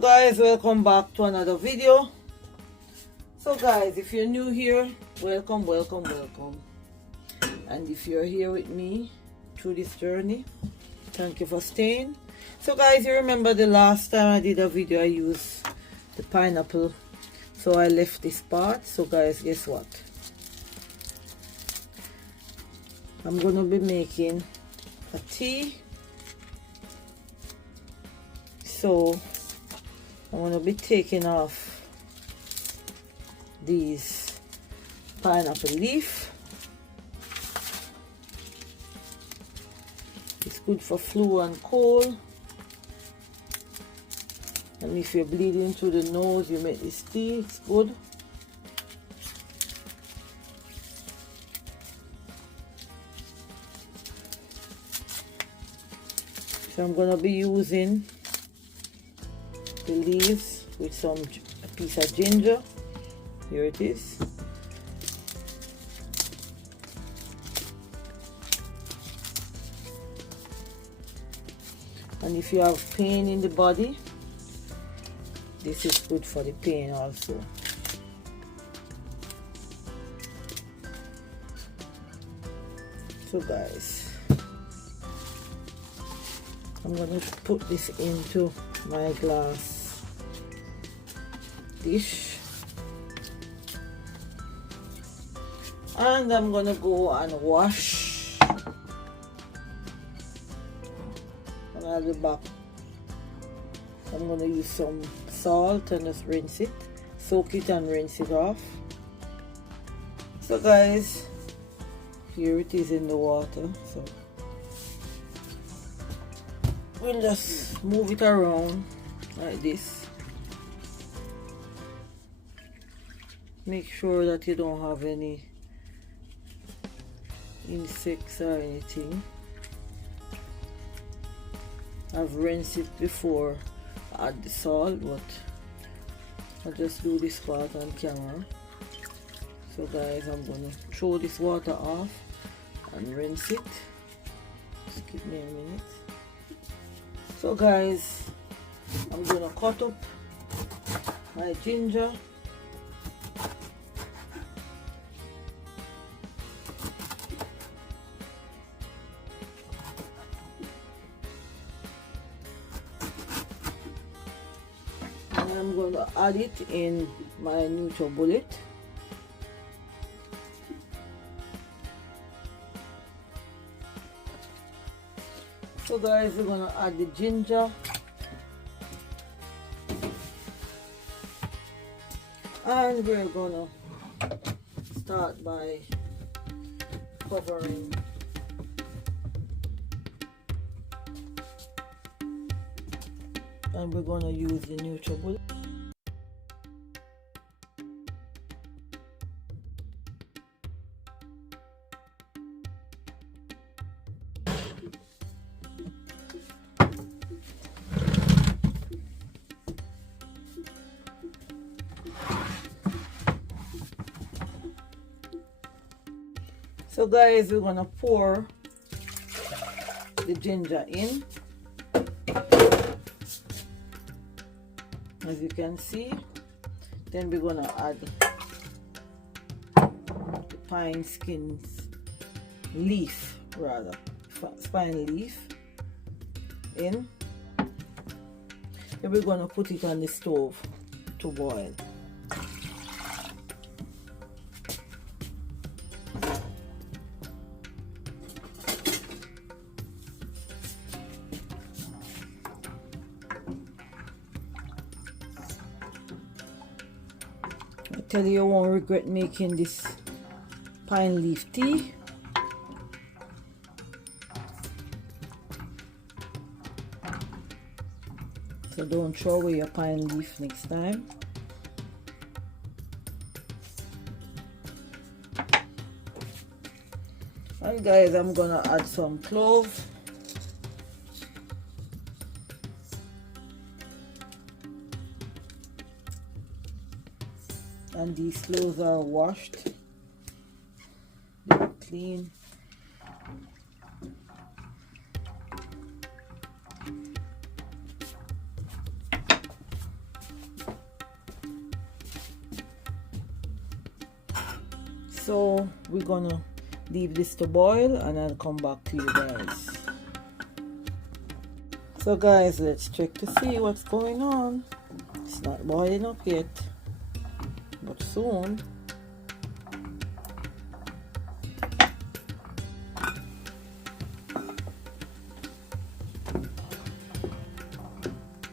guys, welcome back to another video. So guys, if you're new here, welcome. And if you're here with me through this journey, thank you for staying. So guys, you remember the last time I did a video I used the pineapple, so I left this part. So guys, guess what, I'm gonna be making a tea. So I'm gonna be taking off these pineapple leaf. It's good for flu and cold, and if you're bleeding through the nose, you make this tea, it's good. So I'm gonna be using the leaves with a piece of ginger. Here it is. And if you have pain in the body, this is good for the pain also. So guys, I'm going to put this into my glass dish, and I'm going to go and wash. And I'll be back. I'm going to use some salt and just rinse it, soak it and rinse it off. So guys, here it is in the water. So we'll just move it around like this. Make sure that you don't have any insects or anything. I've rinsed it before I add the salt, but I'll just do this part on camera. So guys, I'm gonna throw this water off and rinse it. Just give me a minute. So guys, I'm gonna cut up my ginger. And I'm going to add it in my NutriBullet. So guys, we're going to add the ginger, and we're going to start by covering and we're going to use the NutriBullet. So guys, we're going to pour the ginger in. As you can see, then we're gonna add the pine skins leaf, rather spine leaf in. Then we're gonna put it on the stove to boil. I tell you, you won't regret making this pine leaf tea. So don't throw away your pine leaf next time. And guys, I'm gonna add some clove. And these clothes are washed, they're clean. So we're gonna leave this to boil and I'll come back to you guys. So guys, let's check to see what's going on. It's not boiling up yet, but soon.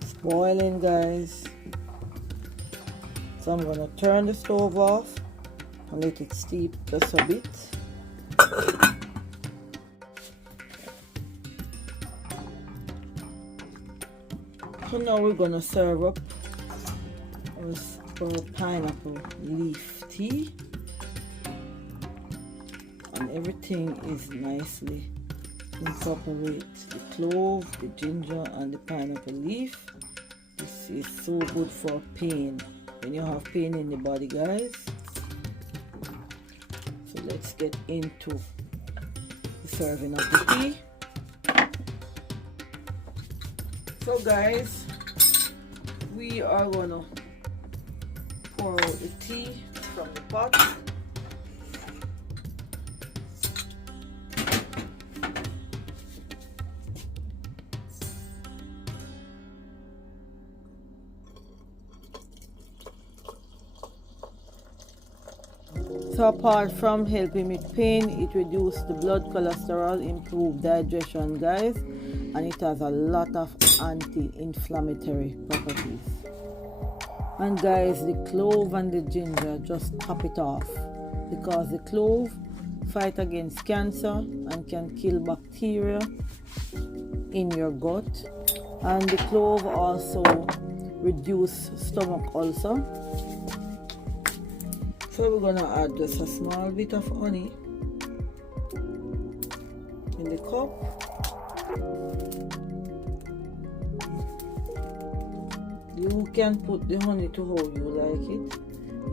It's boiling, guys. So I'm gonna turn the stove off and let it steep just a bit. So now we're gonna serve up our pineapple leaf tea, and everything is nicely incorporated. The clove, the ginger, and the pineapple leaf. This is so good for pain when you have pain in the body, guys. So let's get into the serving of the tea. So guys, we are gonna pour out the tea from the pot. So apart from helping with pain, it reduces the blood cholesterol, improve digestion, guys, and it has a lot of anti-inflammatory properties. And guys, the clove and the ginger, just top it off, because the clove fight against cancer and can kill bacteria in your gut, and the clove also reduce stomach ulcer. So we're gonna add just a small bit of honey in the cup. You can put the honey to how you like it.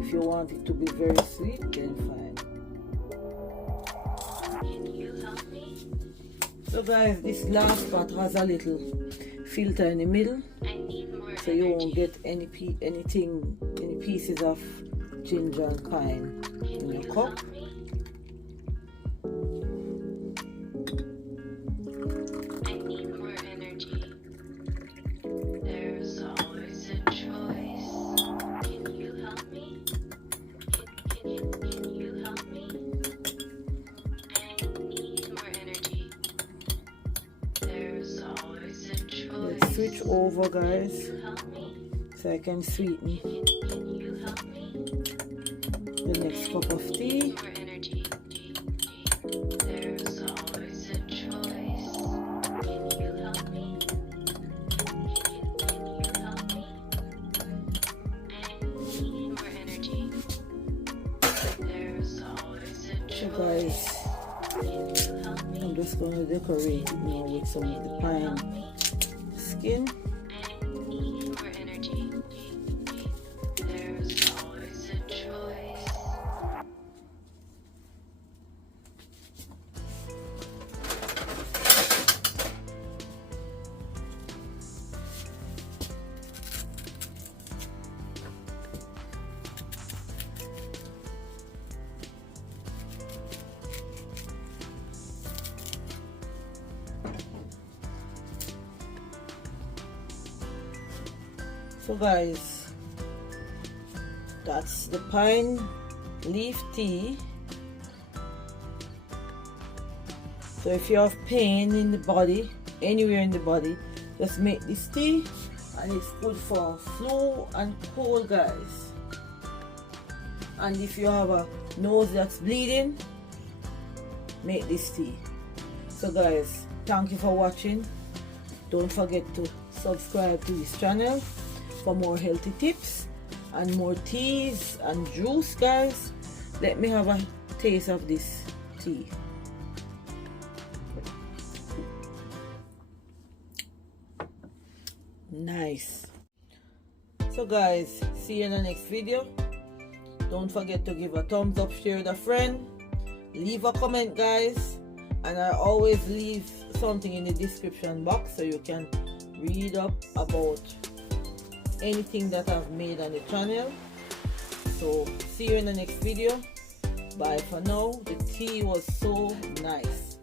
If you want it to be very sweet, then fine. Can you help me? So guys, this last pot has a little filter in the middle, so you won't get any pieces of ginger and pine in your cup. I need more energy. There's always a choice. Can you help me? Can you help me? I need more energy. There's always a choice. Let's switch over, guys, Can you help me? so I can sweeten Can you help me? the next cup of tea. More energy. There's always a choice. Can you help me? Can you help me? I need more energy. There's always a choice. So guys, Can you help me? I'm just going to decorate it now with some of the pine skin. I need more energy. There's always a choice. So guys, that's the pine leaf tea. So if you have pain in the body, anywhere in the body, just make this tea, and it's good for flu and cold, guys. And if you have a nose that's bleeding, make this tea. So guys, thank you for watching. Don't forget to subscribe to this channel for more healthy tips and more teas and juice, guys. Let me have a taste of this tea. Nice. So guys, see you in the next video. Don't forget to give a thumbs up, share with a friend, leave a comment, guys, and I always leave something in the description box so you can read up about anything that I've made on the channel. So see you in the next video. bye for now. The tea was so nice.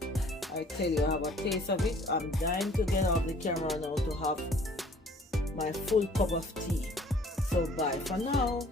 I tell you, I have a taste of it. I'm dying to get off the camera now to have my full cup of tea. So bye for now.